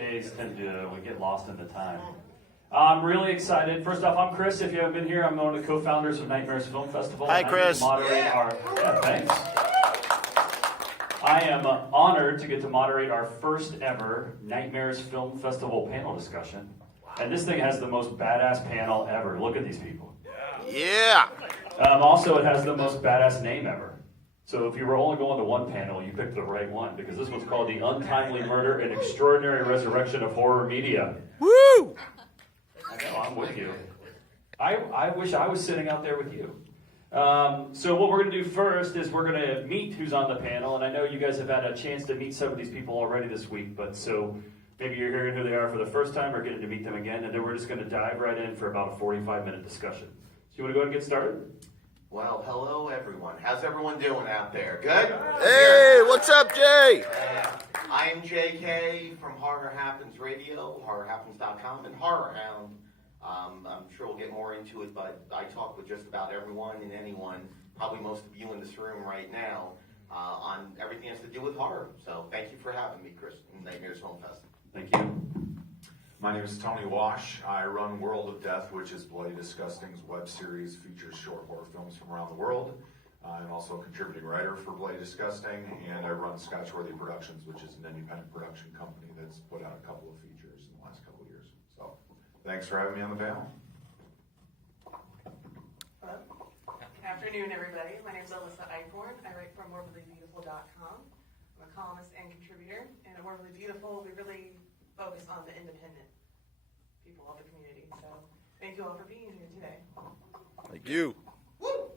days tend to, we get lost in the time. I'm really excited. First off, I'm Chris. If you haven't been here, I'm one of the co-founders of Nightmares Film Festival. Hi, Chris. Thanks. I am honored to get to moderate our first ever Nightmares Film Festival panel discussion. And this thing has the most badass panel ever. Look at these people. Yeah. Also, it has the most badass name ever. So if you were only going to one panel, you picked the right one, because this one's called The Untimely Murder and Extraordinary Resurrection of Horror Media. Woo! I know, I'm with you. I wish I was sitting out there with you. So what we're going to do first is we're going to meet who's on the panel, and I know you guys have had a chance to meet some of these people already this week, but so maybe you're hearing who they are for the first time or getting to meet them again, and then we're just going to dive right in for about a 45-minute discussion. So you want to go ahead and get started? Well, hello everyone. How's everyone doing out there? Good? Hey, what's up, Jay? I'm JK from Horror Happens Radio, horrorhappens.com, and Horrorhound. I'm sure we'll get more into it, but I talk with just about everyone and anyone, probably most of you in this room right now, on everything that has to do with horror. So thank you for having me, Chris, in Nightmares Film Fest. Thank you. My name is Tony Wash. I run World of Death, which is Bloody Disgusting's web series, features short horror films from around the world. I'm also a contributing writer for Bloody Disgusting, and I run Scotchworthy Productions, which is an independent production company that's put out a couple of features in the last couple of years. So, thanks for having me on the panel. Good afternoon, everybody. My name is Ahlissa Einhorn. I write for morbidlybeautiful.com. I'm a columnist and contributor, and at Morbidly Beautiful, we really focus on the independent people of the community. So thank you all for being here today. Thank you. Woo!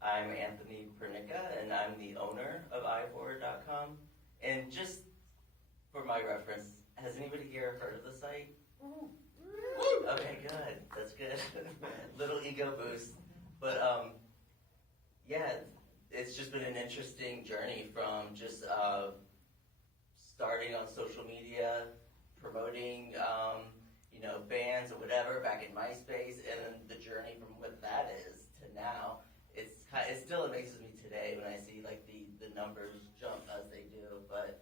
I'm Anthony Pernicka, and I'm the owner of iHorror.com. And just for my reference, has anybody here heard of the site? Okay, good. That's good. Little ego boost. But yeah, it's just been an interesting journey from just starting on social media, promoting, bands or whatever back in MySpace, and then the journey from what that is to now. It still amazes me today when I see like the numbers jump as they do. But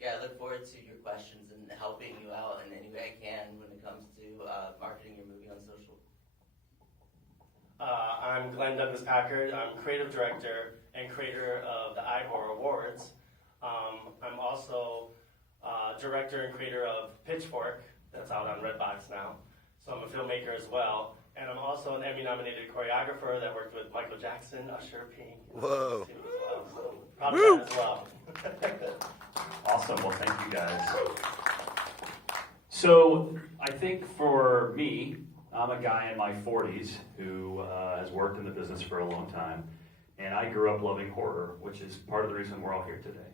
yeah, I look forward to your questions and helping you out in any way I can when it comes to marketing your movie on social. I'm Glenn Douglas Packard. I'm creative director and creator of the iHorror Awards. I'm also director and creator of Pitchfork, that's out on Redbox now. So I'm a filmmaker as well. And I'm also an Emmy-nominated choreographer that worked with Michael Jackson, Usher, Pink. Whoa. So proud of that as well. Awesome. Well, thank you guys. So I think for me, I'm a guy in my 40s who has worked in the business for a long time. And I grew up loving horror, which is part of the reason we're all here today.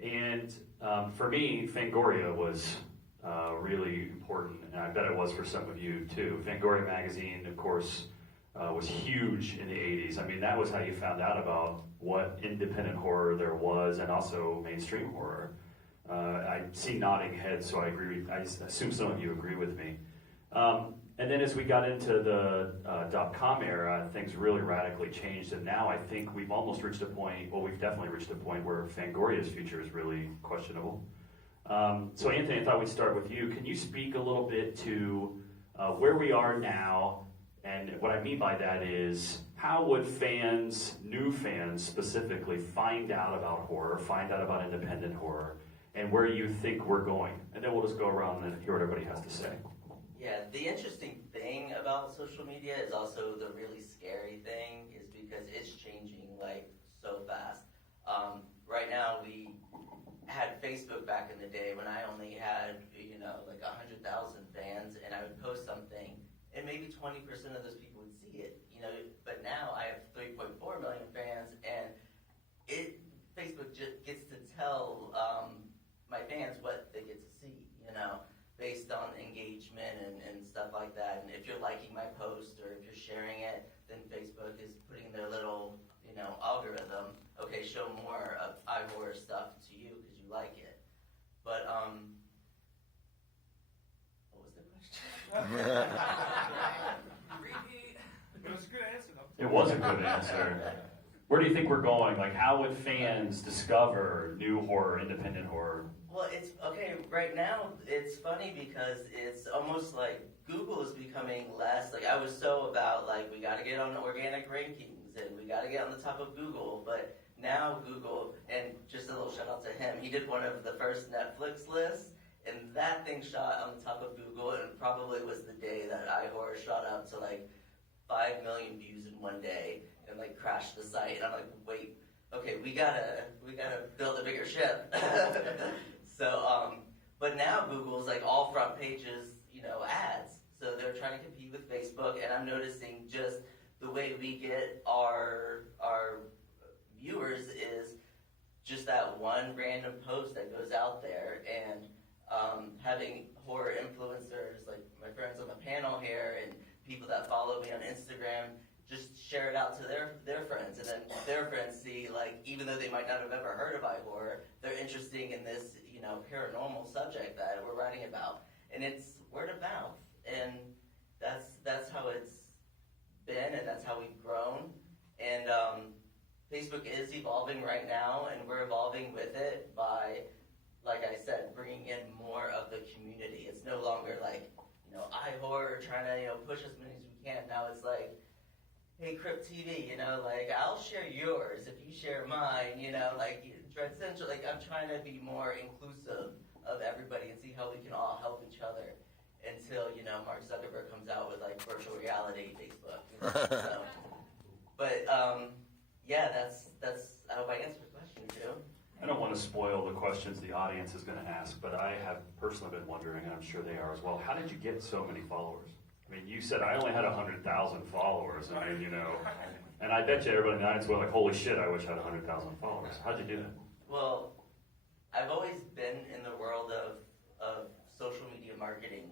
And for me, Fangoria was really important, and I bet it was for some of you too. Fangoria magazine, of course, was huge in the 80s. I mean, that was how you found out about what independent horror there was, and also mainstream horror. I see nodding heads, so I agree. I assume some of you agree with me. And then as we got into the .com era, things really radically changed, and now I think we've almost reached a point, well, we've definitely reached a point where Fangoria's future is really questionable. So Anthony, I thought we'd start with you. Can you speak a little bit to where we are now, and what I mean by that is, how would fans, new fans specifically, find out about horror, find out about independent horror, and where you think we're going? And then we'll just go around and hear what everybody has to say. Yeah, the interesting thing about social media is also the really scary thing, is because it's changing like so fast. Right now, we had Facebook back in the day when I only had, like 100,000 fans, and I would post something, and maybe 20% of those people would see it, but now I have 3.4 million fans, and Facebook just gets to tell my fans what they get to see, based on engagement and stuff like that. And if you're liking my post or if you're sharing it, then Facebook is putting their little, algorithm, okay, show more of iHorror stuff to you because you like it. But, what was the question? Repeat. It was a good answer, though. It was a good answer. Where do you think we're going? Like, how would fans discover new horror, independent horror? Well, it's okay. Right now, it's funny because it's almost like Google is becoming less. Like, I was so about, like, we got to get on organic rankings and we got to get on the top of Google. But now Google, and just a little shout out to him, he did one of the first Netflix lists, and that thing shot on the top of Google, and probably was the day that iHorror shot up to like 5 million views in one day and like crashed the site. And I'm like, wait, okay, we gotta build a bigger ship. So, but now Google's like all front pages, ads. So they're trying to compete with Facebook, and I'm noticing just the way we get our viewers is just that one random post that goes out there, and having horror influencers like my friends on the panel here and people that follow me on Instagram just share it out to their friends, and then their friends see, like, even though they might not have ever heard of iHorror, they're interested in this paranormal subject that we're writing about, and it's word of mouth, and that's how it's been, and that's how we've grown. And Facebook is evolving right now, and we're evolving with it by, like I said, bringing in more of the community. It's no longer like, iHorror trying to, push as many as we can. Now it's like, hey, Crypt TV, like, I'll share yours if you share mine, like, Dreadcentral, like, I'm trying to be more inclusive of everybody and see how we can all help each other until, Mark Zuckerberg comes out with, like, virtual reality Facebook. So, but, yeah, that's, I hope I answered the question, too. I don't want to spoil the questions the audience is going to ask, but I have personally been wondering, and I'm sure they are as well, how did you get so many followers? I mean, you said I only had 100,000 followers. I mean, and I bet you everybody in the audience was like, holy shit, I wish I had 100,000 followers. How'd you do that? Well, I've always been in the world of social media marketing,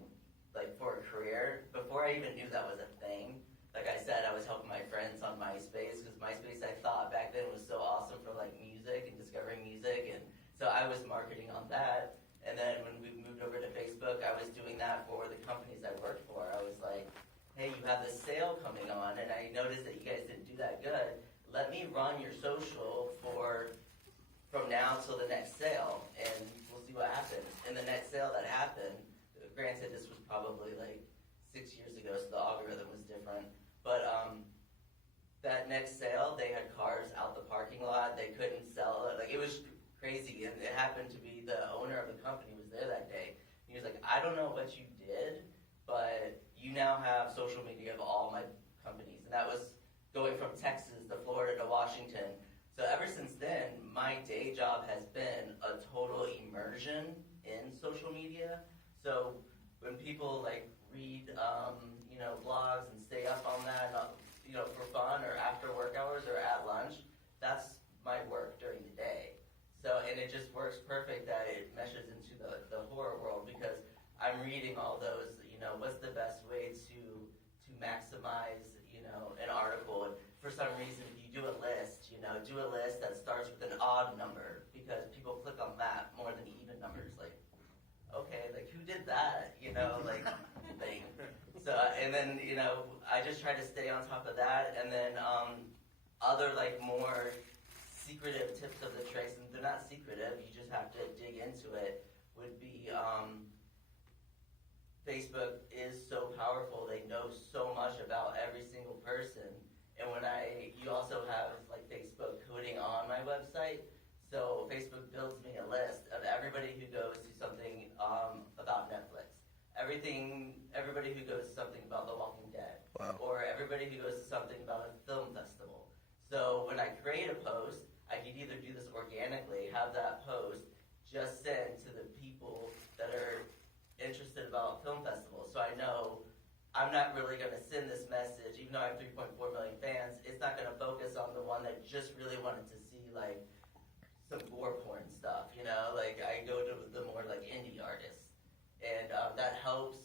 like, for a career. Before I even knew that was a thing, like I said, I was helping my friends on MySpace, because MySpace, I thought back then, was so awesome for, like, music and discovering music, and so I was marketing on that. And then when we moved over to Facebook, I was doing that for the companies I worked for. I was like, hey, you have this sale coming on, and I noticed that you guys didn't do that good. Let me run your social from now till the next sale, and we'll see what happens. And the next sale that happened, granted, this was probably like 6 years ago, so the algorithm was different, but that next sale, they had cars out the parking lot. They couldn't sell it. Like, it was crazy, and it happened to be the owner of the company was there that day. He was like, I don't know what you did, but you now have social media of all my companies. And that was going from Texas to Florida to Washington. So ever since then, my day job has been a total immersion in social media. So when people like read, blogs and stay up on that, for fun or after work hours or at lunch, that's my work during the day. So, and it just works perfect that it meshes into the horror world, because I'm reading all those, what's the best way to maximize, an article. And for some reason, if you do a list, do a list that starts with an odd number, because people click on that more than even numbers. Like, okay, like, who did that, like, thing. So, and then, I just try to stay on top of that. And then other, like, more secretive tips of the tricks, and they're not secretive, you just have to dig into it, would be Facebook is so powerful. They know so much about every single person. And you also have like Facebook coding on my website. So Facebook builds me a list of everybody who goes to something about Netflix. Everybody who goes to something about The Walking Dead. Wow. Or everybody who goes to something about a film festival. So when I create a post, I could either do this organically, have that post just sent to the people that are interested about film festivals. So I know I'm not really going to send this message, even though I have 3.4 million fans, it's not going to focus on the one that just really wanted to see like some gore porn stuff, like I go to the more like indie artists. And that helps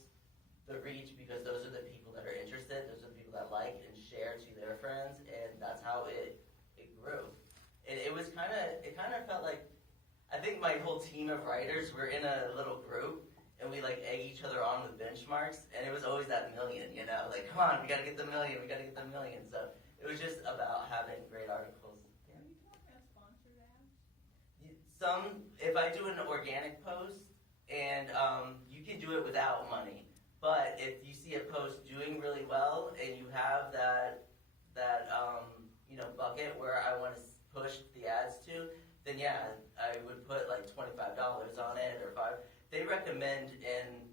the reach, because those are the people that are interested, those are the people that like and share to their friends, and that's how it grew. And it felt like, I think my whole team of writers were in a little group, and we like egg each other on with benchmarks, and it was always that million, like, come on, we gotta get the million. So it was just about having great articles. if I do an organic post, and you can do it without money, but if you see a post doing really well and you have that bucket where I want to push the ads to, then yeah, I would put like $25 on it or $5. They recommend, and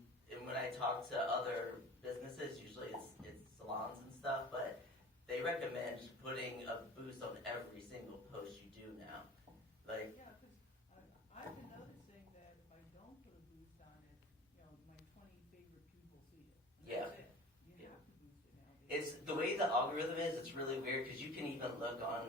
when I talk to other businesses, usually it's salons and stuff, but they recommend putting a boost on every single post you do now. Like, yeah, because I've been noticing that if I don't put a boost on it, my 20 favorite people see it. Yeah. That's it. You have to boost it now. it's the way the algorithm is. It's really weird because you can even look on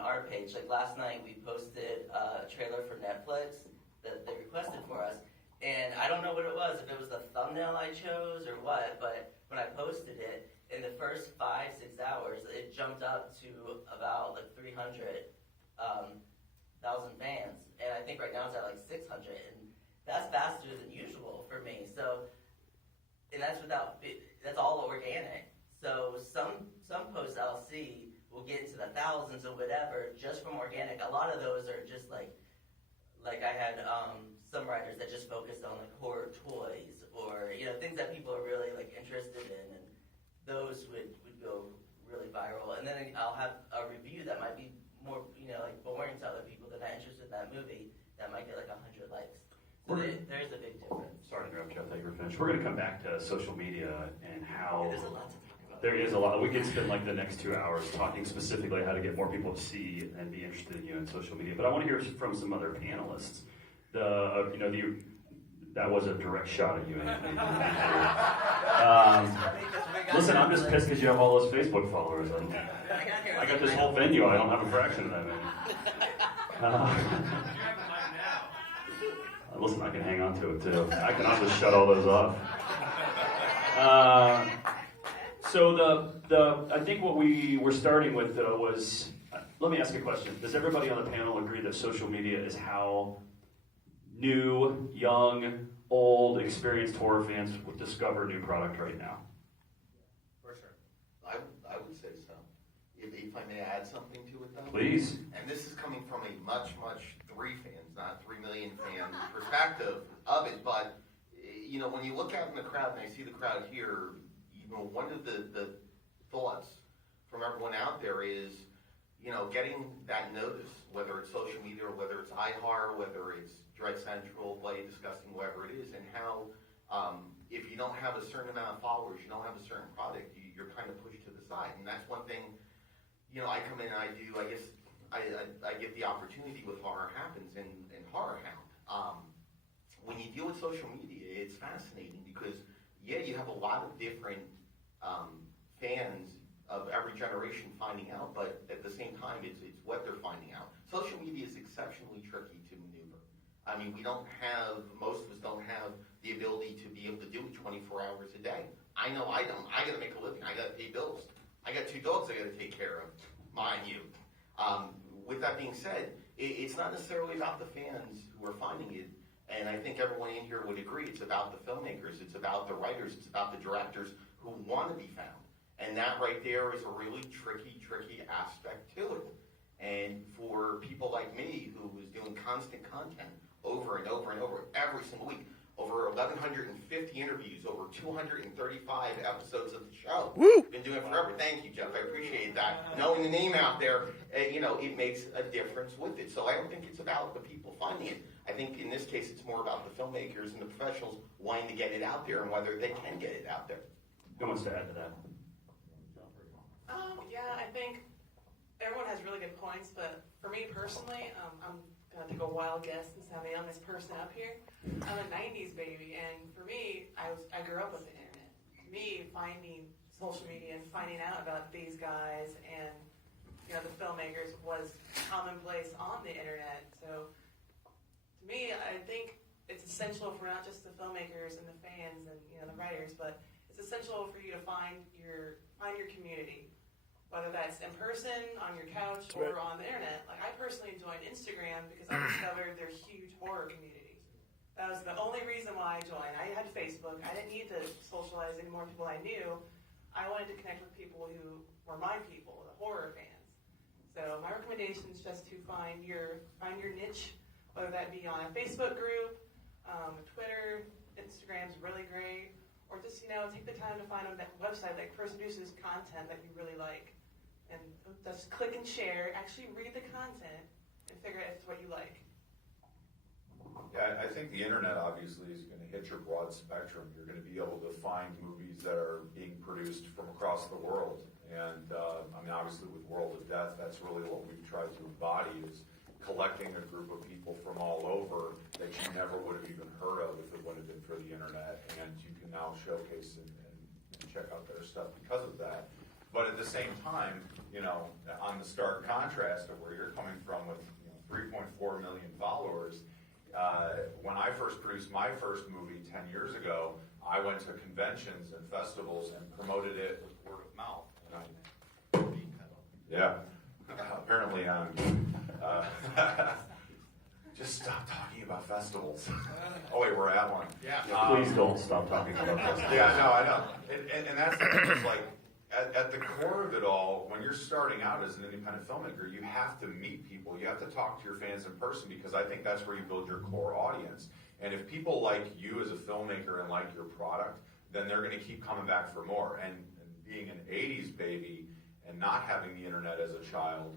our page. Like last night, we posted a trailer for Netflix that they requested for us, and I don't know what it was. If it was the thumbnail I chose or what, but when I posted it, in the first 5-6 hours, it jumped up to about like 300,000 fans, and I think right now it's at like 600, and that's faster than usual for me. So, and that's all organic. So some posts I'll see will get into the thousands or whatever just from organic. A lot of those are just like I had some writers that just focused on like horror toys or things that people are really like interested in, and those would go really viral. And then I'll have a review that might be more like boring to other people that are interested in that movie that might get like 100 likes. So there's a big difference. Sorry to interrupt you, I thought you were finished. We're going to come back to social media and how... Yeah, there's a lot to talk about. There is a lot. We could spend like the next 2 hours talking specifically how to get more people to see and be interested in you in social media. But I want to hear from some other panelists. That was a direct shot at you, Anthony. Listen, I'm just pissed because you have all those Facebook followers. I got this whole venue. I don't have a fraction of that venue. Listen, I can hang on to it too. I can also shut all those off. So I think what we were starting with was, let me ask a question. Does everybody on the panel agree that social media is how new, young, old, experienced horror fans would discover new product right now? For sure. I would say so. If I may add something to it, though. Please. And this is coming from a much 3 fans, not 3 million fan perspective of it. But, when you look out in the crowd, and I see the crowd here, one of the thoughts from everyone out there is, getting that notice, whether it's social media or whether it's iHorror, whether it's Dread Central, Bloody Disgusting, whatever it is, and how if you don't have a certain amount of followers, you don't have a certain product, you're kind of pushed to the side. And that's one thing, I come in and I do, I guess, I get the opportunity with Horror Happens and Horrorhound. When you deal with social media, it's fascinating because, you have a lot of different fans of every generation finding out, but at the same time, it's what they're finding out. Social media is exceptionally tricky to maneuver. I mean, most of us don't have the ability to be able to do it 24 hours a day. I know I don't. I gotta make a living. I gotta pay bills. I got 2 dogs I gotta take care of, mind you. With that being said, it's not necessarily about the fans who are finding it, and I think everyone in here would agree, it's about the filmmakers, it's about the writers, it's about the directors who want to be found. And that right there is a really tricky aspect to it. And for people like me, who was doing constant content over and over and over every single week, over 1,150 interviews, over 235 episodes of the show. Woo! Been doing it forever. Thank you, Jeff. I appreciate that. Knowing the name out there, it makes a difference with it. So I don't think it's about the people finding it. I think in this case, it's more about the filmmakers and the professionals wanting to get it out there and whether they can get it out there. Who wants to add to that? Yeah, I think everyone has really good points, but for me personally, I'm going to take a wild guess since I'm the youngest person up here. I'm a 90s baby, and for me, I grew up with the internet. Me finding social media and finding out about these guys and the filmmakers was commonplace on the internet. So to me, I think it's essential for not just the filmmakers and the fans and the writers, but it's essential for you to find your community. Whether that's in person, on your couch, or on the internet. Like, I personally joined Instagram because I discovered their huge horror community. That was the only reason why I joined. I had Facebook. I didn't need to socialize any more people I knew. I wanted to connect with people who were my people, the horror fans. So my recommendation is just to find your niche, whether that be on a Facebook group, Twitter, Instagram's really great, or just take the time to find a website that produces content that you really like, and just click and share. Actually read the content and figure out if it's what you like. Yeah, I think the internet obviously is going to hit your broad spectrum. You're going to be able to find movies that are being produced from across the world. And obviously with World of Death, that's really what we've tried to embody, is collecting a group of people from all over that you never would have even heard of if it wouldn't have been for the internet. And you can now showcase and check out their stuff because of that. But at the same time, on the stark contrast of where you're coming from with 3.4 million followers, when I first produced my first movie 10 years ago, I went to conventions and festivals and promoted it with word of mouth. Yeah. Apparently I'm... just stop talking about festivals. Oh wait, we're at one. Yeah. Please don't stop talking about festivals. Yeah, no, I know. And that's the thing, is like, at the core of it all, when you're starting out as an independent filmmaker, you have to meet people. You have to talk to your fans in person, because I think that's where you build your core audience. And if people like you as a filmmaker and like your product, then they're going to keep coming back for more. And being an 80s baby and not having the internet as a child,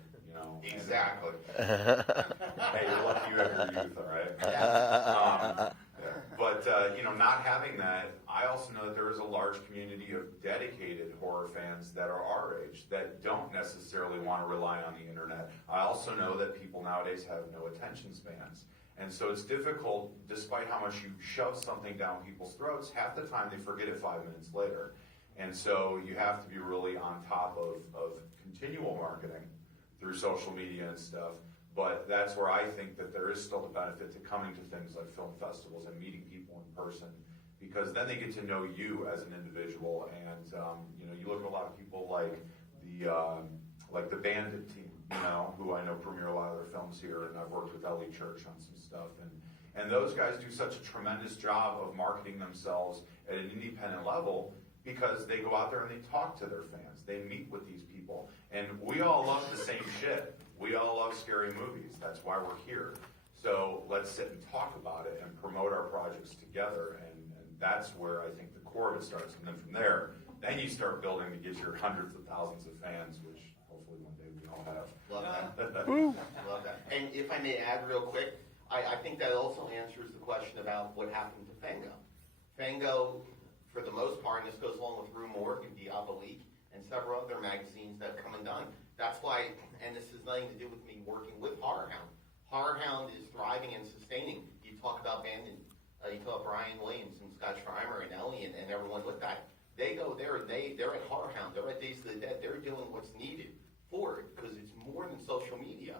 Exactly. Hey, you're lucky you have your youth, all right? But not having that, I also know that there is a large community of dedicated horror fans that are our age that don't necessarily want to rely on the internet. I also know that people nowadays have no attention spans. And so it's difficult, despite how much you shove something down people's throats, half the time they forget it 5 minutes later. And so you have to be really on top of continual marketing through social media and stuff. But that's where I think that there is still the benefit to coming to things like film festivals and meeting people in person, because then they get to know you as an individual. And you look at a lot of people like the Bandit team, who I know premiere a lot of their films here, and I've worked with Ellie Church on some stuff, and those guys do such a tremendous job of marketing themselves at an independent level, because they go out there and they talk to their fans. They meet with these people. And we all love the same shit. We all love scary movies. That's why we're here. So let's sit and talk about it and promote our projects together. And that's where I think the core of it starts. And then from there, then you start building to get your hundreds of thousands of fans, which hopefully one day we all have. Love that. Love that. And if I may add real quick, I think that also answers the question about what happened to Fango. Fango, for the most part, and this goes along with Rue Morgue and Diabolique and several other magazines that have come and done. That's why, and this has nothing to do with me working with Horrorhound. Horrorhound is thriving and sustaining. You talk about Bandit, you talk about Brian Williams and Scott Schreimer and Ellie and everyone with that. They go there, they're at Horrorhound, they're at Days of the Dead, they're doing what's needed for it, because it's more than social media.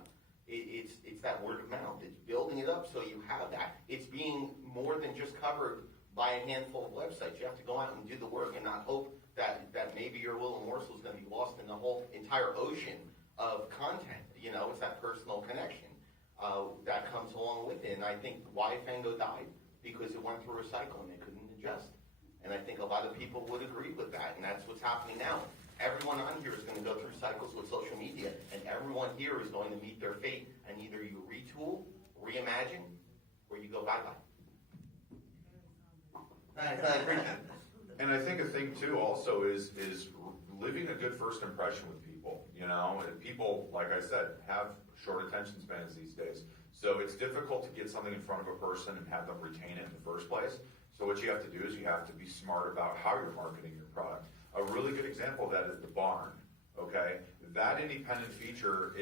It's that word of mouth. It's building it up so you have that. It's being more than just covered by a handful of websites. You have to go out and do the work and not hope that maybe your little morsel is going to be lost in the whole entire ocean of content. It's that personal connection that comes along with it. And I think why Fango died, because it went through a cycle and they couldn't adjust. And I think a lot of people would agree with that, and that's what's happening now. Everyone on here is going to go through cycles with social media, and everyone here is going to meet their fate, and either you retool, reimagine, or you go bye-bye. And I think a thing too also is living a good first impression with people. And people, like I said, have short attention spans these days. So it's difficult to get something in front of a person and have them retain it in the first place. So what you have to do is you have to be smart about how you're marketing your product. A really good example of that is The Barn. Okay, that independent feature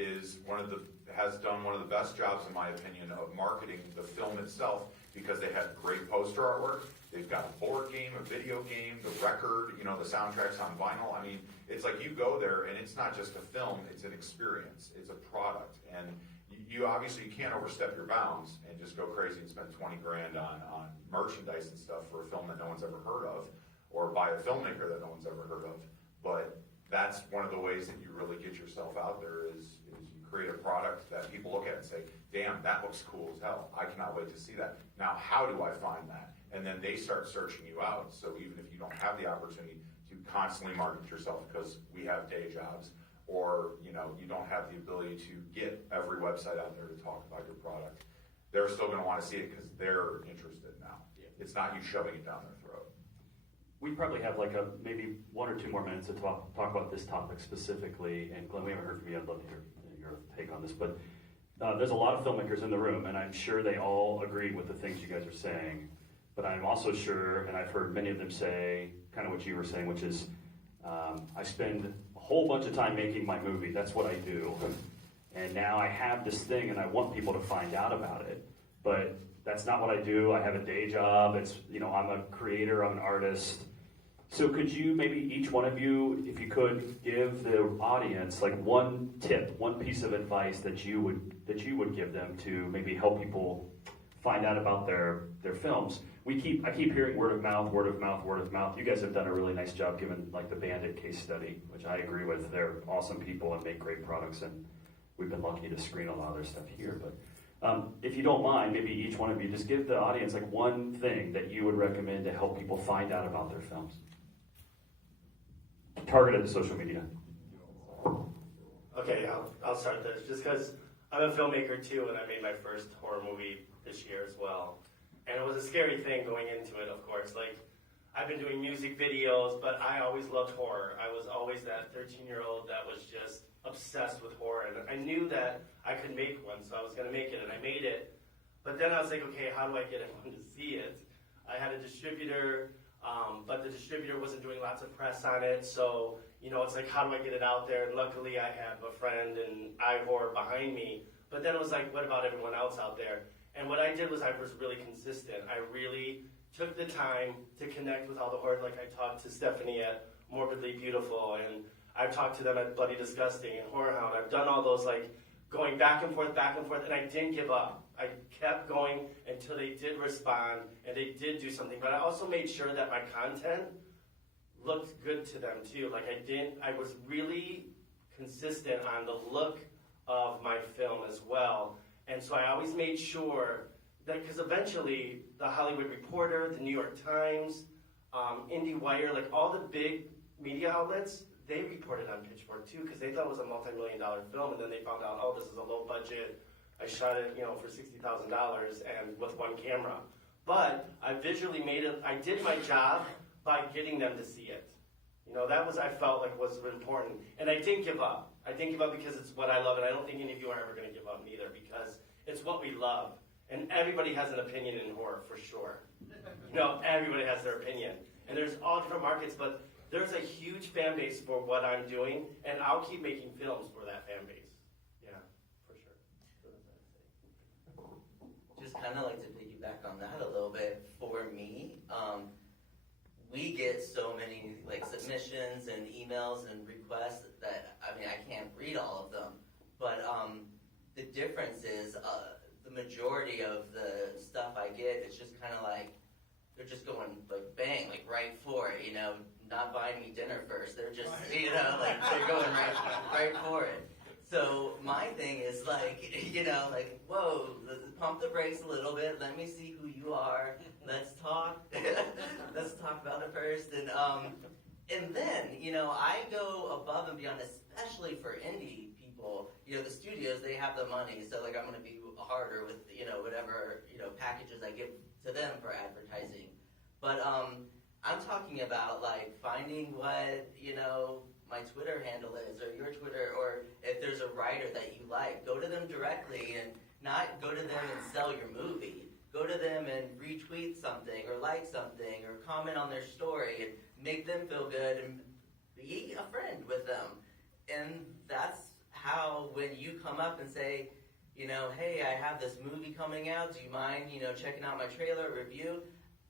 has done one of the best jobs, in my opinion, of marketing the film itself, because they had great poster artwork. They've got a board game, a video game, the record, the soundtracks on vinyl. I mean, it's like you go there and it's not just a film, it's an experience, it's a product. And you obviously you can't overstep your bounds and just go crazy and spend $20,000 on merchandise and stuff for a film that no one's ever heard of, or buy a filmmaker that no one's ever heard of. But that's one of the ways that you really get yourself out there is you create a product that people look at and say, damn, that looks cool as hell. I cannot wait to see that. Now, how do I find that? And then they start searching you out. So even if you don't have the opportunity to constantly market yourself because we have day jobs, or you don't have the ability to get every website out there to talk about your product, they're still going to want to see it because they're interested now. It's not you shoving it down their throat. We probably have like maybe 1 or 2 more minutes to talk about this topic specifically. And Glenn, we haven't heard from you. I'd love to hear your take on this. But there's a lot of filmmakers in the room, and I'm sure they all agree with the things you guys are saying. But I'm also sure, and I've heard many of them say kind of what you were saying, which is I spend a whole bunch of time making my movie. That's what I do. And now I have this thing, and I want people to find out about it. But that's not what I do. I have a day job. It's, I'm a creator. I'm an artist. So could you, maybe each one of you, if you could, give the audience like one tip, one piece of advice that you would give them to maybe help people find out about their films. I keep hearing word of mouth, word of mouth, word of mouth. You guys have done a really nice job giving like the Bandit case study, which I agree with. They're awesome people and make great products, and we've been lucky to screen a lot of their stuff here. But if you don't mind, maybe each one of you just give the audience like one thing that you would recommend to help people find out about their films. Targeted social media. Okay, I'll start this just because I'm a filmmaker too, and I made my first horror movie this year as well. And it was a scary thing going into it, of course. Like, I've been doing music videos, but I always loved horror. I was always that 13-year-old that was just obsessed with horror. And I knew that I could make one, so I was going to make it, and I made it. But then I was like, okay, how do I get everyone to see it? I had a distributor, but the distributor wasn't doing lots of press on it. So, it's like, how do I get it out there? And luckily, I have a friend in iHorror behind me. But then it was like, what about everyone else out there? And what I did was I was really consistent. I really took the time to connect with all the horror. Like I talked to Stephanie at Morbidly Beautiful, and I've talked to them at Bloody Disgusting and Horrorhound. I've done all those, like, going back and forth, and I didn't give up. I kept going until they did respond, and they did do something. But I also made sure that my content looked good to them, too. Like, I was really consistent on the look of my film as well. And so I always made sure that, because eventually the Hollywood Reporter, the New York Times, IndieWire, like all the big media outlets, they reported on Pitchfork too, because they thought it was a multi-million-dollar film, and then they found out, oh, this is a low budget. I shot it, for $60,000 and with one camera. But I visually made it. I did my job by getting them to see it. That was, I felt like, was important. And I didn't give up. I didn't give up because it's what I love, and I don't think any of you are ever going to give up either, because it's what we love. And everybody has an opinion in horror, for sure. Everybody has their opinion. And there's all different markets, but there's a huge fan base for what I'm doing, and I'll keep making films for that fan base. Yeah, for sure. Just kind of like to piggyback on that a little bit. For me, we get so many like submissions and emails and requests that I can't read all of them. But the difference is the majority of the stuff I get is just kind of like they're just going like bang, like right for it. Not buying me dinner first. They're just like they're going right for it. So my thing is like, whoa, pump the brakes a little bit. Let me see who you are. Let's talk. Let's talk about it first. And then, I go above and beyond, especially for indie people. The studios, they have the money. So like I'm going to be harder with, whatever, packages I give to them for advertising. But I'm talking about like finding what, my Twitter handle is, or your Twitter, or if there's a writer that you like, go to them directly and not go to them and sell your movie. Go to them and retweet something, or like something, or comment on their story, and make them feel good, and be a friend with them. And that's how, when you come up and say, hey, I have this movie coming out, do you mind, checking out my trailer, review?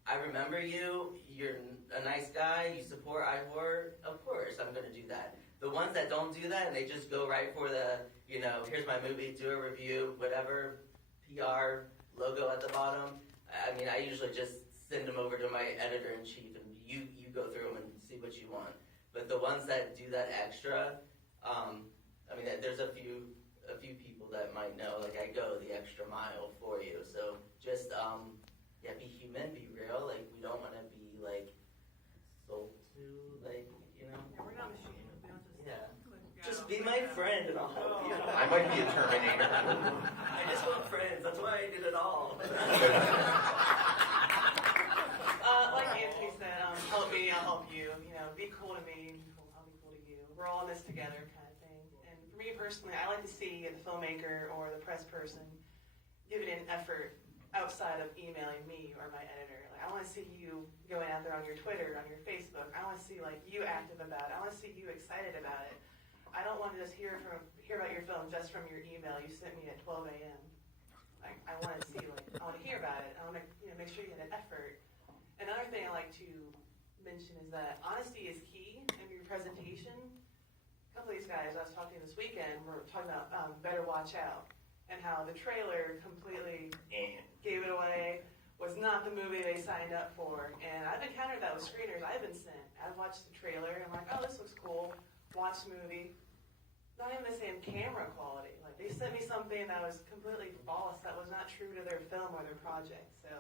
I remember you, you're a nice guy, you support iHorror, of course I'm going to do that. The ones that don't do that, and they just go right for the, here's my movie, do a review, whatever, PR, logo at the bottom, I usually just send them over to my editor-in-chief, and you go through them and see what you want. But the ones that do that extra, there's a few people that might know, like I go the extra mile for you, so just, be human, be real. Like, we don't want to be, like, sold to, like, Yeah, we're not machines. We don't just Yeah. click Just out. be my I might be a Terminator. I just want friends. That's why I did it all. Like Anthony said, help me, I'll help you. You know, be cool to me, I'll be cool to you. We're all in this together kind of thing. And for me personally, I like to see the filmmaker or the press person give it an effort outside of emailing me or my editor. Like, I want to see you going out there on your Twitter, on your Facebook. I want to see like you active about it. I want to see you excited about it. I don't want to just hear about your film just from your email you sent me at 12 a.m. I want to see, like, I want to hear about it. I want to, make sure you had an effort. Another thing I like to mention is that honesty is key in your presentation. A couple of these guys I was talking to this weekend were talking about Better Watch Out and how the trailer completely gave it away, was not the movie they signed up for. And I've encountered that with screeners I've been sent. I've watched the trailer and I'm like, oh, this looks cool. Watch the movie. Not even the same camera quality. Like, they sent me something that was completely false, that was not true to their film or their project. So,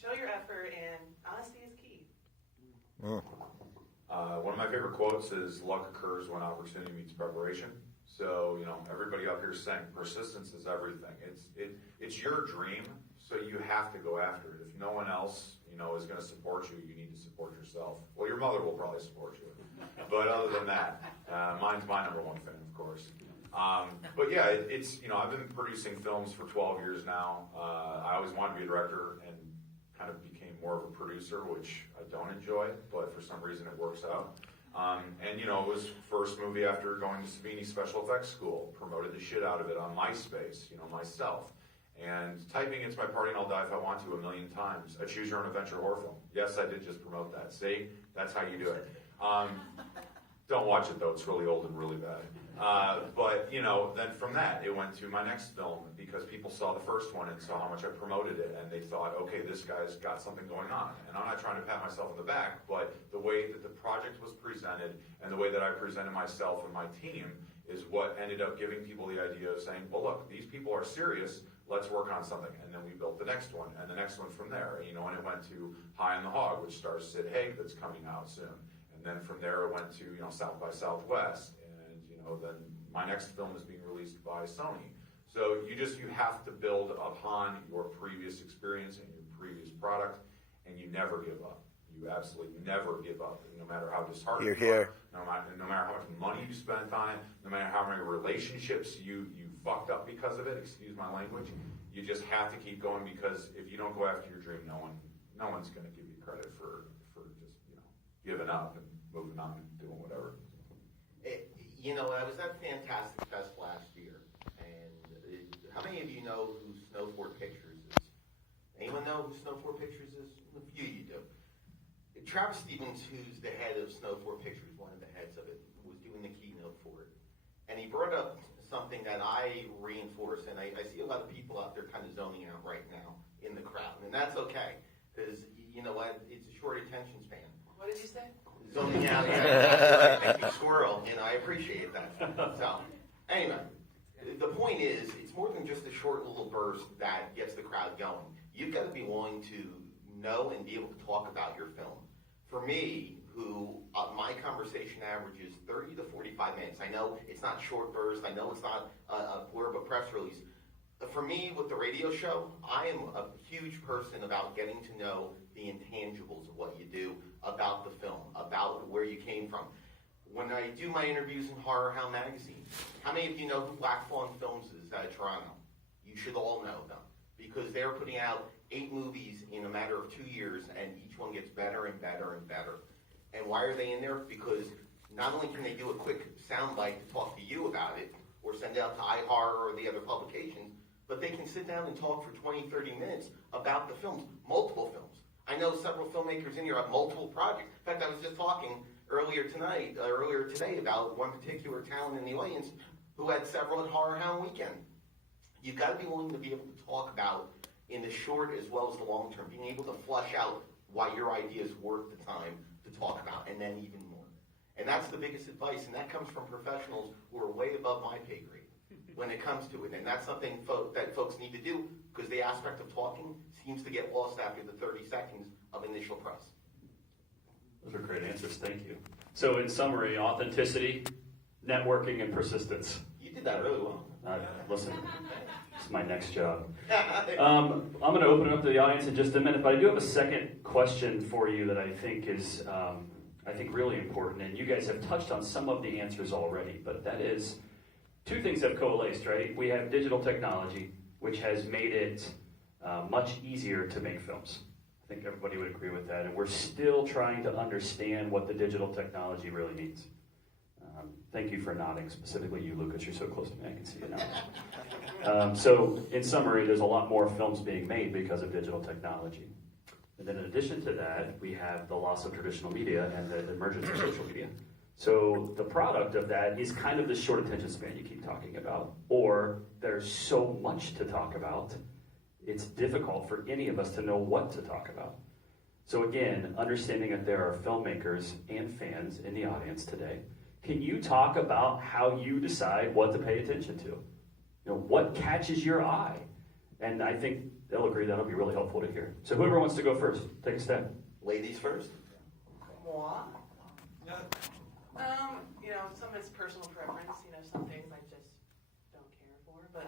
show your effort, and honesty is key. One of my favorite quotes is, luck occurs when opportunity meets preparation. So, everybody up here is saying persistence is everything. It's your dream, so you have to go after it. If no one else, is going to support you, you need to support yourself. Well, your mother will probably support you. But other than that, mine's my number one fan, of course. But yeah, it's, I've been producing films for 12 years now. I always wanted to be a director and kind of became more of a producer, which I don't enjoy, but for some reason it works out. And it was first movie after going to Savini Special Effects School, promoted the shit out of it on MySpace, myself. And typing It's My Party and I'll Die If I Want to 1,000,000 times. A Choose Your Own Adventure horror film. Yes, I did just promote that. See? That's how you do it. Don't watch it though, it's really old and really bad. But then from that, it went to my next film because people saw the first one and saw how much I promoted it, and they thought, okay, this guy's got something going on. And I'm not trying to pat myself on the back, but the way that the project was presented and the way that I presented myself and my team is what ended up giving people the idea of saying, well, look, these people are serious, let's work on something. And then we built the next one, and the next one from there. And it went to High on the Hog, which stars Sid Haig, that's coming out soon. And then from there it went to, South by Southwest. And, then my next film is being released by Sony. So you have to build upon your previous experience and your previous product, and you never give up. You absolutely never give up, no matter how disheartened you are, no matter how much money you spent on it, no matter how many relationships you fucked up because of it, excuse my language. You just have to keep going, because if you don't go after your dream, no one's going to give you credit for just giving up and moving on and doing whatever. I was at Fantastic Fest last year, and how many of you know who Snow Fort Pictures is? Anyone know who Snow Fort Pictures is? A few you do. Travis Stevens, who's the head of Snow Fort Pictures, one of the heads of it, was doing the keynote for it. And he brought up something that I reinforce, and I see a lot of people out there kind of zoning out right now in the crowd. And that's okay, because you know what? It's a short attention span. What did you say? Zoning out, yeah. Make me squirrel, and I appreciate that. So, anyway, the point is, it's more than just a short little burst that gets the crowd going. You've got to be willing to know and be able to talk about your film. For me, who my conversation averages 30 to 45 minutes. I know it's not short burst. I know it's not a blurb, a press release. For me, with the radio show, I am a huge person about getting to know the intangibles of what you do, about the film, about where you came from. When I do my interviews in Horrorhound magazine, how many of you know who Black Fawn Films is out of Toronto? You should all know them, because they're putting out 8 movies in a matter of 2 years, and each one gets better and better and better. And why are they in there? Because not only can they do a quick soundbite to talk to you about it, or send out to iHorror or the other publications, but they can sit down and talk for 20, 30 minutes about the films, multiple films. I know several filmmakers in here have multiple projects. In fact, I was just talking earlier today about one particular talent in the audience who had several at Horrorhound weekend. You've got to be willing to be able to talk about, in the short as well as the long term, being able to flush out why your idea is worth the time to talk about, and then even more. And that's the biggest advice, and that comes from professionals who are way above my pay grade when it comes to it. And that's something that folks need to do, because the aspect of talking seems to get lost after the 30 seconds of initial press. Those are great answers, thank you. So in summary, authenticity, networking, and persistence. You did that really well. Listen, it's my next job. I'm going to open it up to the audience in just a minute, but I do have a second question for you that I think is, really important. And you guys have touched on some of the answers already, but that is, two things have coalesced, right? We have digital technology, which has made it much easier to make films. I think everybody would agree with that. And we're still trying to understand what the digital technology really means. Thank you for nodding, specifically you, Lucas. You're so close to me, I can see you now. So, in summary, there's a lot more films being made because of digital technology. And then in addition to that, we have the loss of traditional media and the emergence of social media. So the product of that is kind of the short attention span you keep talking about, or there's so much to talk about, it's difficult for any of us to know what to talk about. So again, understanding that there are filmmakers and fans in the audience today, can you talk about how you decide what to pay attention to? What catches your eye? And I think they'll agree that'll be really helpful to hear. So whoever wants to go first, take a step. Ladies first. Moi? Some of it's personal preference. Some things I just don't care for. But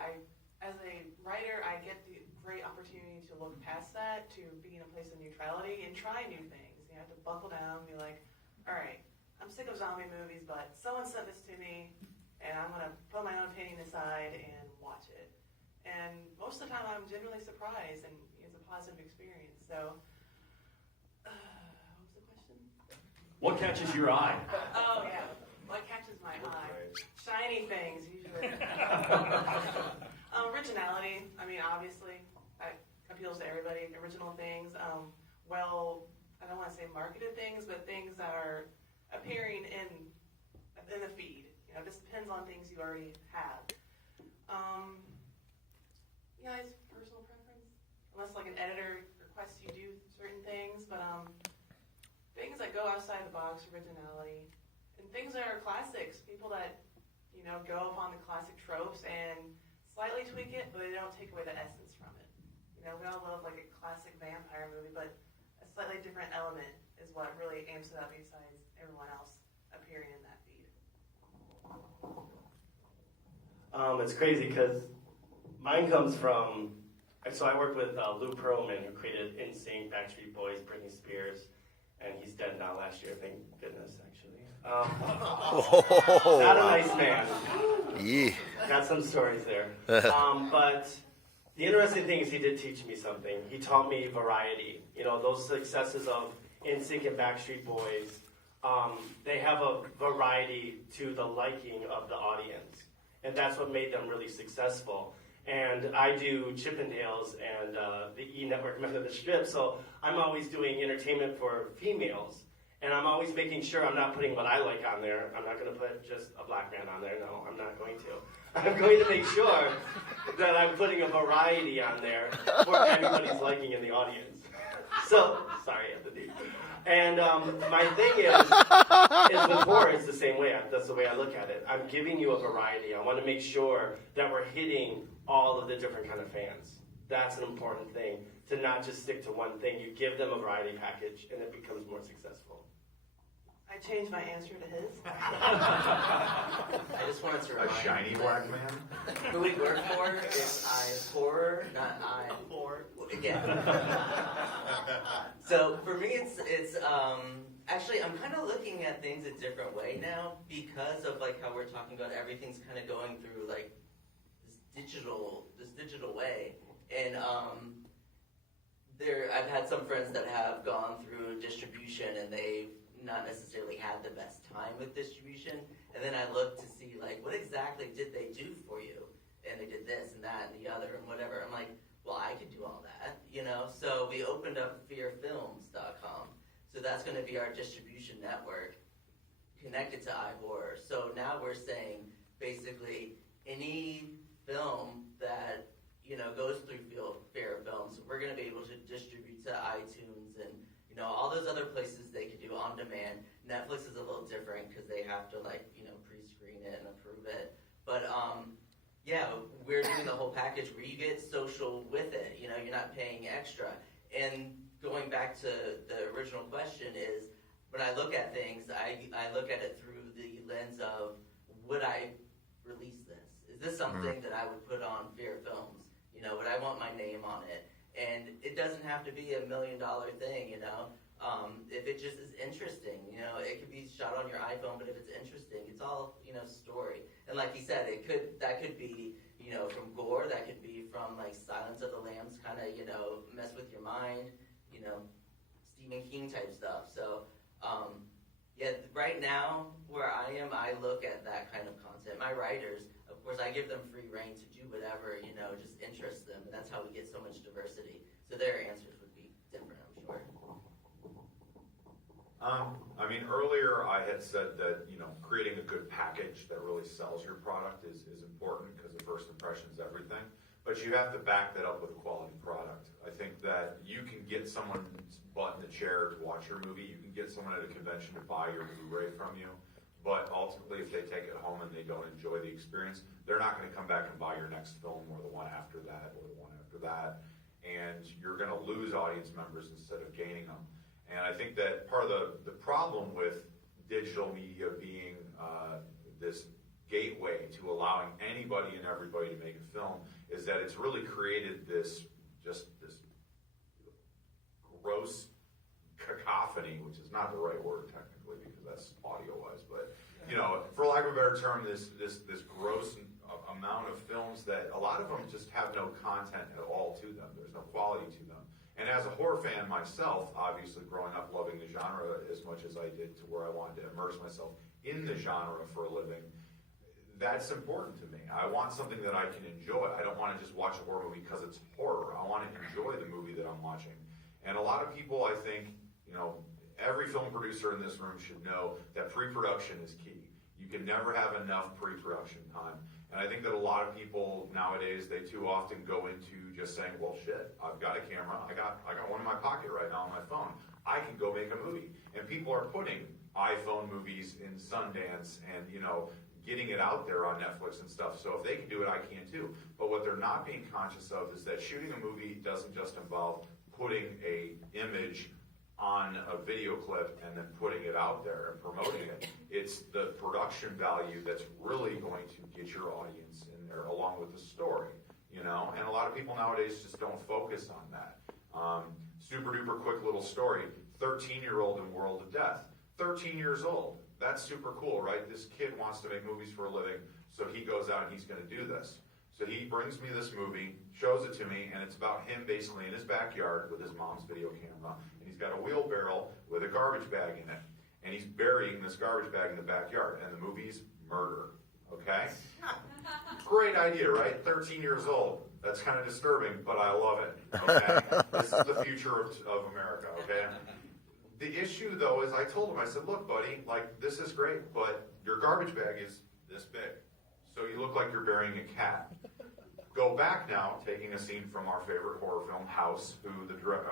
as a writer, I get the great opportunity to look past that, to be in a place of neutrality and try new things. You have to buckle down and be like, all right, I'm sick of zombie movies, but someone sent this to me, and I'm going to put my own opinion aside and watch it. And most of the time, I'm genuinely surprised, and it's a positive experience. So, what was the question? What catches your eye? Oh, yeah. What catches my eye? Shiny things, usually. Originality. Obviously, appeals to everybody. Original things. I don't want to say marketed things, but things that are appearing in the feed. It just depends on things you already have. It's personal preference. Unless like an editor requests you do certain things, but things that go outside the box, originality, and things that are classics. People that go upon the classic tropes and slightly tweak it, but they don't take away the essence from it. We all love like a classic vampire movie, but a slightly different element is what really amps it up besides everyone else appearing in that feed. It's crazy because mine comes from, so I worked with Lou Pearlman, who created NSYNC, Backstreet Boys, Britney Spears, and he's dead now last year, thank goodness, actually. Not a nice man. Yeah. Got some stories there. But the interesting thing is he did teach me something. He taught me variety. Those successes of NSYNC and Backstreet Boys, they have a variety to the liking of the audience. And that's what made them really successful. And I do Chippendales and the E! Network Men of the Strip, so I'm always doing entertainment for females. And I'm always making sure I'm not putting what I like on there. I'm not going to put just a black man on there. No, I'm not going to. I'm going to make sure that I'm putting a variety on there for everybody's liking in the audience. So, sorry, Anthony. And my thing is with horror, it's the same way. That's the way I look at it. I'm giving you a variety. I want to make sure that we're hitting all of the different kind of fans. That's an important thing, to not just stick to one thing. You give them a variety package, and it becomes more successful. I changed my answer to his. I just wanted to remind A shiny black man? who we work for is iHorror, not iHorror. Again. So for me, it's actually I'm kind of looking at things a different way now because of like how we're talking about everything's kind of going through like this digital way, and I've had some friends that have gone through distribution and they've not necessarily had the best time with distribution, and then I look to see like what exactly did they do for you, and they did this and that and the other and whatever. I'm like, well, I could do all that, So we opened up fearfilms.com, so that's going to be our distribution network connected to iHorror. So now we're saying basically any film that goes through Fear Films, we're going to be able to distribute to iTunes and all those other places they could do on demand. Netflix is a little different because they have to pre-screen it and approve it. But we're doing the whole package where you get social with it. You're not paying extra. And going back to the original question is, when I look at things, I look at it through the lens of, would I release this? Is this something that I would put on Fear Films? You know, would I want my name on it? And it doesn't have to be $1 million thing, you know. If it just is interesting, you know, it could be shot on your iPhone, but if it's interesting, it's all, you know, story. And like he said, that could be, you know, from gore, that could be from like Silence of the Lambs, kind of, you know, mess with your mind, you know, Stephen King type stuff. So, yeah, right now where I am, I look at that kind of content. My writers, of course, I give them free reign to do whatever, you know, just interests them. And that's how we get so much diversity. So their answers would be different, I'm sure. I mean, earlier I had said that, you know, creating a good package that really sells your product is important because the first impression is everything. But you have to back that up with a quality product. I think that you can get someone's butt in the chair to watch your movie. You can get someone at a convention to buy your Blu-ray from you. But ultimately, if they take it home and they don't enjoy the experience, they're not going to come back and buy your next film or the one after that or the one after that. And you're going to lose audience members instead of gaining them. And I think that part of the problem with digital media being this gateway to allowing anybody and everybody to make a film is that it's really created this gross cacophony, which is not the right word technically because that's audio-wise, but you know, for lack of a better term, this gross amount of films that a lot of them just have no content at all to them. There's no quality to them. And as a horror fan myself, obviously growing up loving the genre as much as I did to where I wanted to immerse myself in the genre for a living, that's important to me. I want something that I can enjoy. I don't want to just watch a horror movie because it's horror. I want to enjoy the movie that I'm watching. And a lot of people, I think, you know, every film producer in this room should know that pre-production is key. You can never have enough pre-production time. And I think that a lot of people nowadays, they too often go into just saying, well, shit, I've got a camera. I got one in my pocket right now on my phone. I can go make a movie. And people are putting iPhone movies in Sundance and, you know, getting it out there on Netflix and stuff. So if they can do it, I can too. But what they're not being conscious of is that shooting a movie doesn't just involve putting a image on a video clip and then putting it out there and promoting it. It's the production value that's really going to get your audience in there along with the story, you know? And a lot of people nowadays just don't focus on that. Super duper quick little story, 13-year-old in World of Death. 13 years old, that's super cool, right? This kid wants to make movies for a living, so he goes out and he's gonna do this. So he brings me this movie, shows it to me, and it's about him basically in his backyard with his mom's video camera. And he's got a wheelbarrow with a garbage bag in it. And he's burying this garbage bag in the backyard. And the movie's murder, okay? Great idea, right? 13 years old. That's kind of disturbing, but I love it, okay? This is the future of America, okay? The issue, though, is I told him, I said, look, buddy, like, this is great, but your garbage bag is this big. So you look like you're burying a cat. Go back now, taking a scene from our favorite horror film, House, who the director,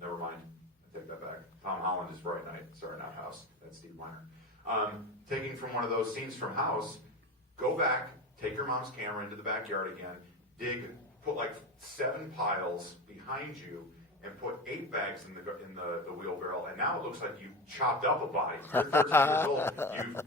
never mind, I take that back. Tom Holland is Fright Night, sorry, not House, that's Steve Miner. Taking from one of those scenes from House, go back, take your mom's camera into the backyard again, put like 7 piles behind you, and put 8 bags in the wheelbarrow, and now it looks like you've chopped up a body. You're 13 years old,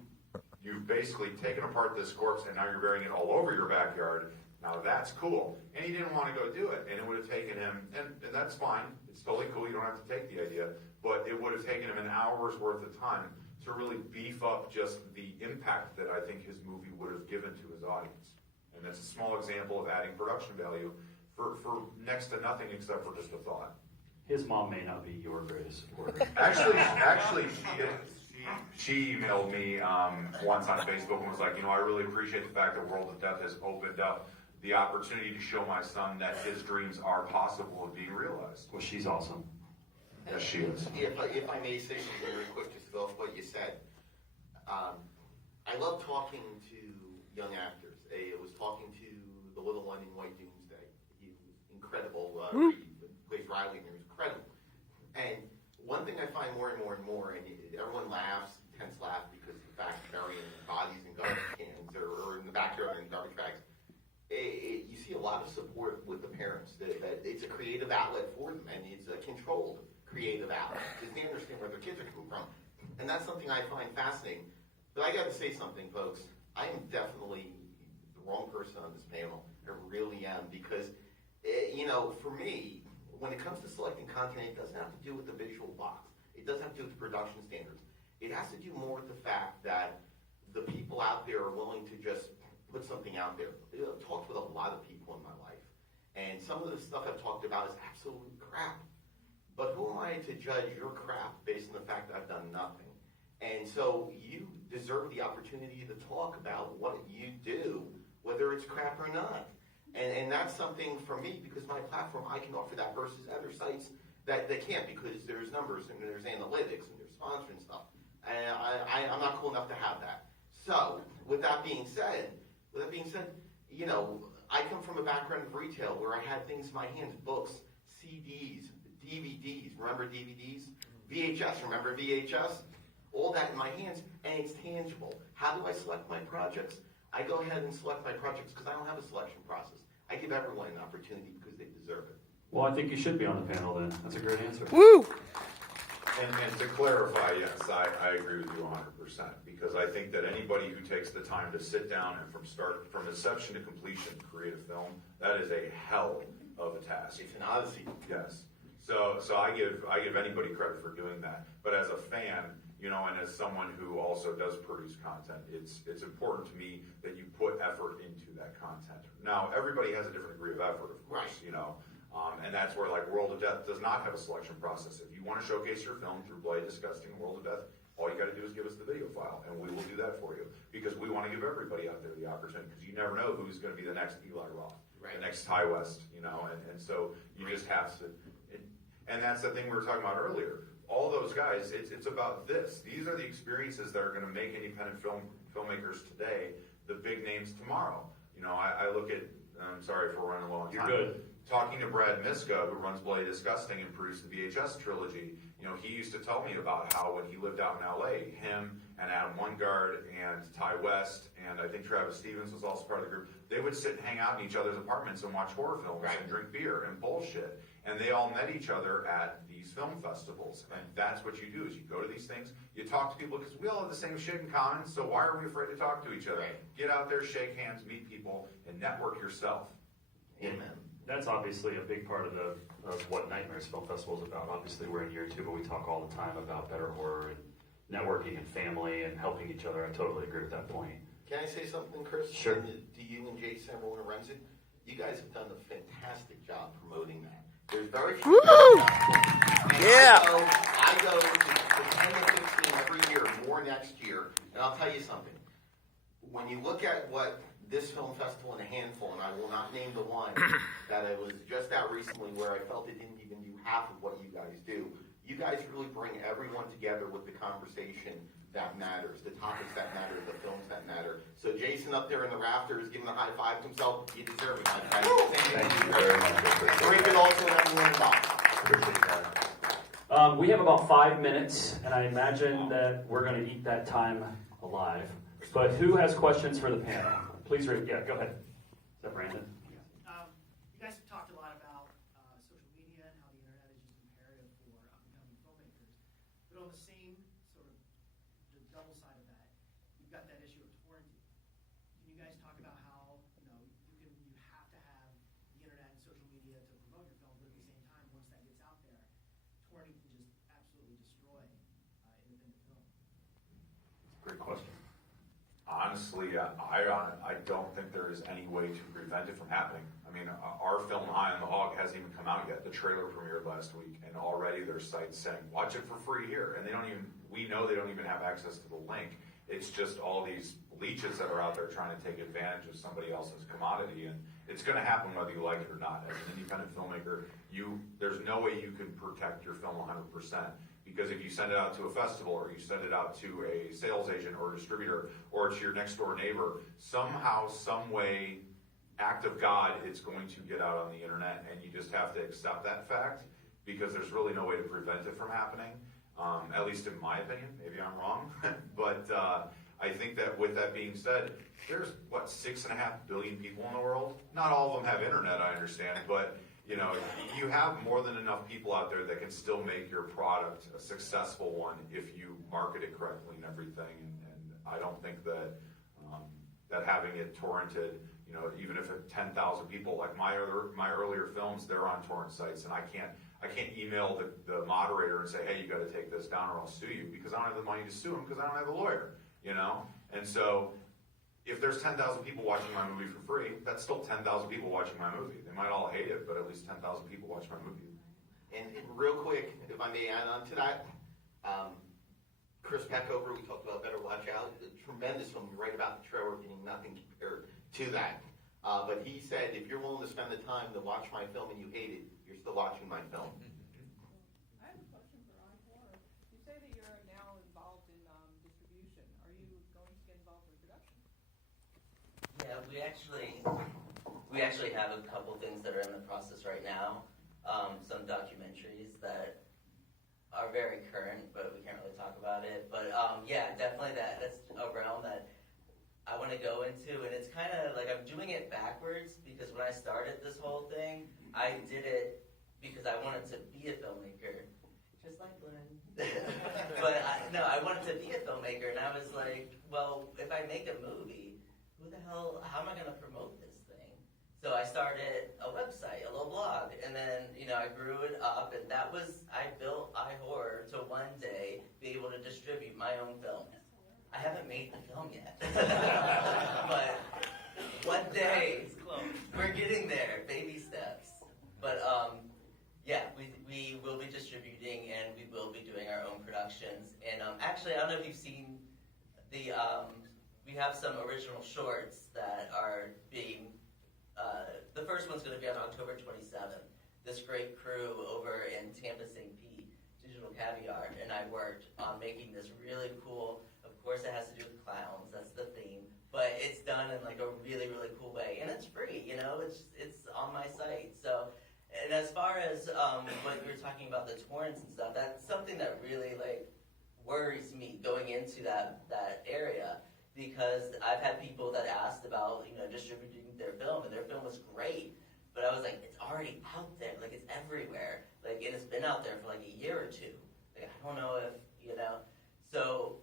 you've basically taken apart this corpse, and now you're burying it all over your backyard. Now that's cool. And he didn't want to go do it, and it would have taken him, and that's fine, it's totally cool, you don't have to take the idea, but it would have taken him an hour's worth of time to really beef up just the impact that I think his movie would have given to his audience. And that's a small example of adding production value for next to nothing except for just a thought. His mom may not be your greatest supporter. Actually, she emailed me once on Facebook and was like, you know, I really appreciate the fact that World of Death has opened up the opportunity to show my son that his dreams are possible of being realized. Well, she's awesome. Yes, she is. If I may say something really quick, just to go off what you said. I love talking to young actors. I was talking to the little one in White Doomsday. He was incredible. He plays Riley, and he was incredible. And one thing I find more and more and more, and everyone laughs, tends to laugh because of the fact burying bodies in garbage cans or in the backyard in garbage bags. You see a lot of support with the parents that it's a creative outlet for them, and it's a controlled creative outlet because they understand where their kids are coming from. And that's something I find fascinating. But I got to say something, folks. I am definitely wrong person on this panel. I really am, because, for me, when it comes to selecting content, it doesn't have to do with the visual box. It doesn't have to do with the production standards. It has to do more with the fact that the people out there are willing to just put something out there. I've talked with a lot of people in my life, and some of the stuff I've talked about is absolute crap. But who am I to judge your crap based on the fact that I've done nothing? And so you deserve the opportunity to talk about what you do, whether it's crap or not. And that's something for me, because my platform, I can offer that versus other sites that they can't, because there's numbers and there's analytics and there's sponsoring stuff. And I'm not cool enough to have that. So with that being said, I come from a background of retail where I had things in my hands, books, CDs, DVDs, remember DVDs? VHS, remember VHS? All that in my hands, and it's tangible. How do I select my projects? I go ahead and select my projects because I don't have a selection process. I give everyone an opportunity because they deserve it. Well, I think you should be on the panel then. That's a great answer. Woo! And to clarify, yes, I agree with you 100%, because I think that anybody who takes the time to sit down and from inception to completion, create a film, that is a hell of a task. It's an odyssey. Yes. So I give anybody credit for doing that. But as a fan, and as someone who also does produce content, it's important to me that you put effort into that content. Now, everybody has a different degree of effort, of course, and that's where, like, World of Death does not have a selection process. If you want to showcase your film through Bloody Disgusting World of Death, all you got to do is give us the video file, and we will do that for you, because we want to give everybody out there the opportunity, because you never know who's going to be the next Eli Roth, the next Ty West, and so you just have to, and that's the thing we were talking about earlier. All those guys, it's about this. These are the experiences that are going to make independent filmmakers today the big names tomorrow. I look at, I'm sorry for running low on time. You're good. Talking to Brad Miska, who runs Bloody Disgusting and produced the VHS trilogy, he used to tell me about how when he lived out in LA, him and Adam Wingard and Ty West and I think Travis Stevens was also part of the group, they would sit and hang out in each other's apartments and watch horror films and drink beer and bullshit. And they all met each other at these film festivals. And that's what you do, is you go to these things, you talk to people, because we all have the same shit in common, so why are we afraid to talk to each other? Get out there, shake hands, meet people, and network yourself. Amen. That's obviously a big part of what Nightmares Film Festival is about. Obviously, we're in year 2, but we talk all the time about better horror and networking and family and helping each other. I totally agree with that point. Can I say something, Chris? Sure. To you and Jason, everyone who runs it, you guys have done a fantastic job promoting that. There's very few. Woo! Yeah. I go to 10 to 15 every year, more next year, and I'll tell you something. When you look at what this film festival in a handful, and I will not name the one that I was just out recently where I felt it didn't even do half of what you guys do. You guys really bring everyone together with the conversation that matters, the topics that matter, the films that matter. So Jason up there in the rafters giving a high five to himself, you deserve it, my friend. Thank you very much. Drink it also and everyone involved. Appreciate that. We have about 5 minutes, and I imagine that we're going to eat that time alive. But who has questions for the panel? Please, go ahead. Is that Brandon? You guys have talked a lot about social media and how the internet is just imperative for up-and-coming filmmakers. But on the same sort of the double side of that, you've got that issue of torrenting. Can you guys talk about how you have to have the internet and social media to promote your film, but at the same time, once that gets out there, torrenting can just absolutely destroy independent film. Great question. Honestly, I don't think there is any way to prevent it from happening. I mean, our film High on the Hog hasn't even come out yet. The trailer premiered last week, and already there's sites saying, watch it for free here. And we know they don't even have access to the link. It's just all these leeches that are out there trying to take advantage of somebody else's commodity. And it's going to happen whether you like it or not. As an independent filmmaker, there's no way you can protect your film 100%. Because if you send it out to a festival, or you send it out to a sales agent or a distributor, or to your next door neighbor, somehow, some way, act of God, it's going to get out on the internet, and you just have to accept that fact, because there's really no way to prevent it from happening, at least in my opinion. Maybe I'm wrong, but I think that with that being said, there's, 6.5 billion people in the world? Not all of them have internet, I understand, but you have more than enough people out there that can still make your product a successful one if you market it correctly and everything. And I don't think that that having it torrented, you know, even if it 10,000 people, like my earlier films, they're on torrent sites, and I can't email the moderator and say, hey, you got to take this down or I'll sue you, because I don't have the money to sue him because I don't have a lawyer, you know? And so if there's 10,000 people watching my movie for free, that's still 10,000 people watching my movie. They might all hate it, but at least 10,000 people watch my movie. And real quick, if I may add on to that, Chris Peckover, we talked about Better Watch Out, a tremendous film. You write about the trailer getting nothing compared to that. But he said, if you're willing to spend the time to watch my film and you hate it, you're still watching my film. I have a question for iHorror. You say that you're now involved in distribution. Are you going to get involved in production? Yeah, we actually have a couple things that are in the process right now. Some documentaries that are very current, but we can't really talk about it. But yeah, definitely that's a realm that I want to go into, and it's kind of like I'm doing it backwards, because when I started this whole thing, I did it because I wanted to be a filmmaker, just like Glenn. But I wanted to be a filmmaker, and I was like, well, if I make a movie, how am I going to promote this thing? So I started a website, a little blog, and then, I grew it up, and I built iHorror to one day be able to distribute my own film. I haven't made the film yet, but one day, we're getting there, baby steps. But yeah, we will be distributing, and we will be doing our own productions. And actually, I don't know if you've seen we have some original shorts that are being, the first one's going to be on October 27th. This great crew over in Tampa, St. Pete, Digital Caviar, and I worked on making this really cool, of course it has to do with clowns, that's the theme, but it's done in like a really, really cool way, and it's free, it's on my site. So, and as far as what you were talking about, the torrents and stuff, that's something that really worries me going into that area, because I've had people that asked about distributing their film, and their film was great, but I was like, it's already out there, it's everywhere, and it's been out there for a year or two. I don't know if so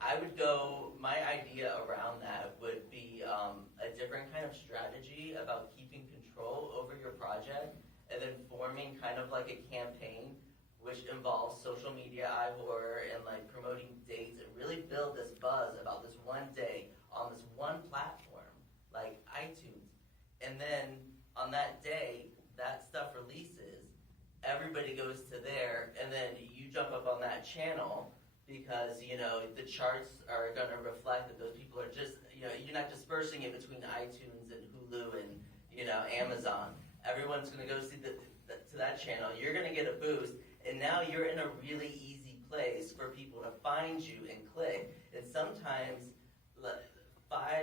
I would go. My idea around that would be a different kind of strategy about keeping control over your project, and then forming kind of like a campaign which involves social media, iHorror, and promoting dates, and really build this buzz about this one day on this one platform, like iTunes. And then on that day, that stuff releases, everybody goes to there, and then you jump up on that channel, because, the charts are going to reflect that those people are just, you're not dispersing it between iTunes and Hulu and, Amazon. Everyone's going to go see to that channel. You're going to get a boost, and now you're in a really easy place for people to find you and click. And sometimes $5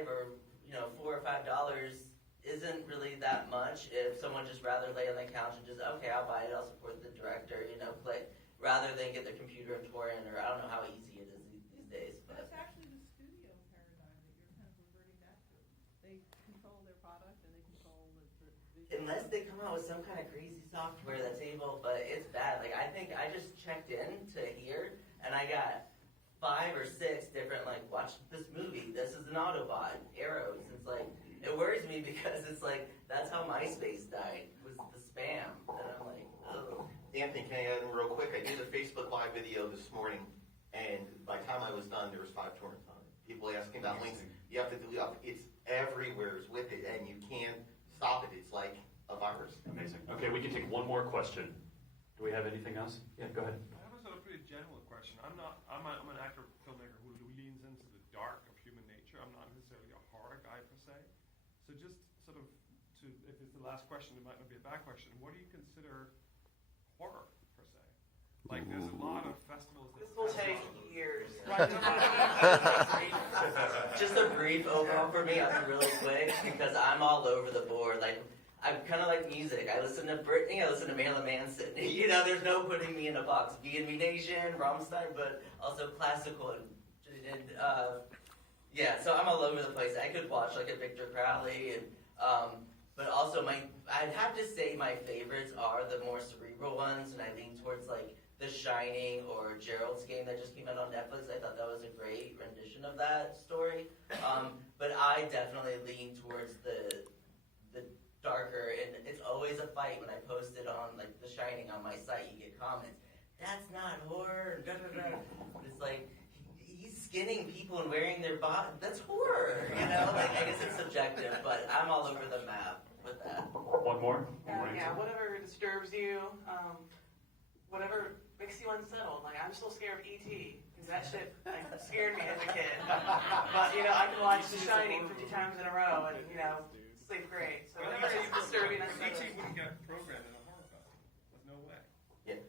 or $4 or $5 isn't really that much if someone just rather lay on the couch and just, okay, I'll buy it, I'll support the director, click, rather than get their computer and torrent, or I don't know how easy it is these days. But that's actually the studio paradigm that you're kind of reverting back to. They control their product, and they control the unless they come out with some kind of crazy software that's able, but it's bad. I think I just checked in to here, and I got 5 or 6 different, watch this movie, this is an Autobot, arrows. It's it worries me, because it's that's how MySpace died, was the spam. And I'm like, oh. Anthony, can I add in real quick? I did a Facebook Live video this morning, and by the time I was done, there was 5 torrents on it. People asking about links. You have to delete it. It's everywhere with it, and you can't stop it. It's like a virus. Amazing. Okay, we can take one more question. Do we have anything else? Yeah, go ahead. I have a sort of pretty general question. I'm an actor filmmaker who leans into the dark of human nature. I'm not necessarily a horror guy per se. So just sort of if it's the last question, it might not be a bad question. What do you consider horror per se? There's a lot of festivals. This will take years. Right. Just a brief overall for me. I'll be really quick, because I'm all over the board. I'm kind of like music. I listen to Britney, I listen to Marilyn Manson. There's no putting me in a box. B&B Nation, Rammstein, but also classical. And yeah, so I'm all over the place. I could watch a Victor Crowley, and but also I'd have to say my favorites are the more cerebral ones, and I lean towards The Shining or Gerald's Game that just came out on Netflix. I thought that was a great rendition of that story. But I definitely lean towards the darker, and it's always a fight when I post it on like The Shining on my site. You get comments, that's not horror. Da, da, da. It's like he's skinning people and wearing their body. That's horror, you know. Like I guess it's subjective, but I'm all over the map with that. One more? Yeah, whatever disturbs you, whatever makes you unsettled. Like, I'm still scared of E.T., because that shit like, scared me as a kid. But, you know, I can watch The Shining 50 times in a row and, you know, sleep great. So whatever is disturbing and E.T. unsettling. wouldn't get programmed in a horror festival. There's no way. Yeah,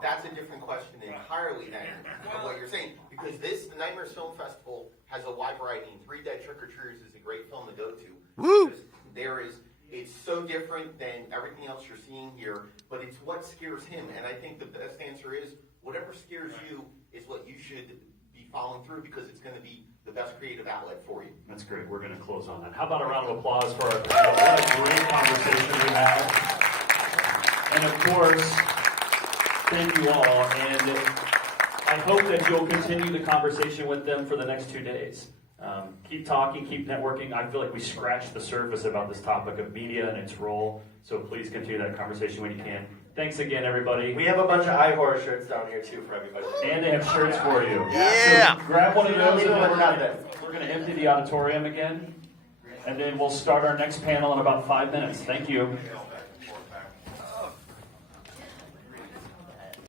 that's a different question entirely then of what you're saying. Because the Nightmares Film Festival has a wide variety, and Three Dead Trick-or-Treaters is a great film to go to. Woo! It's so different than everything else you're seeing here, but it's what scares him. And I think the best answer is whatever scares you is what you should be following through, because it's going to be the best creative outlet for you. That's great. We're going to close on that. How about a round of applause for our panel? What a great conversation we had. And of course, thank you all. And I hope that you'll continue the conversation with them for the next 2 days. Keep talking, keep networking. I feel like we scratched the surface about this topic of media and its role. So please continue that conversation when you can. Thanks again, everybody. We have a bunch of iHorror shirts down here too for everybody. And they have shirts for you. Yeah. So grab one of those, and then We're we're not gonna, there. we're going to empty the auditorium again. And then we'll start our next panel in about 5 minutes. Thank you.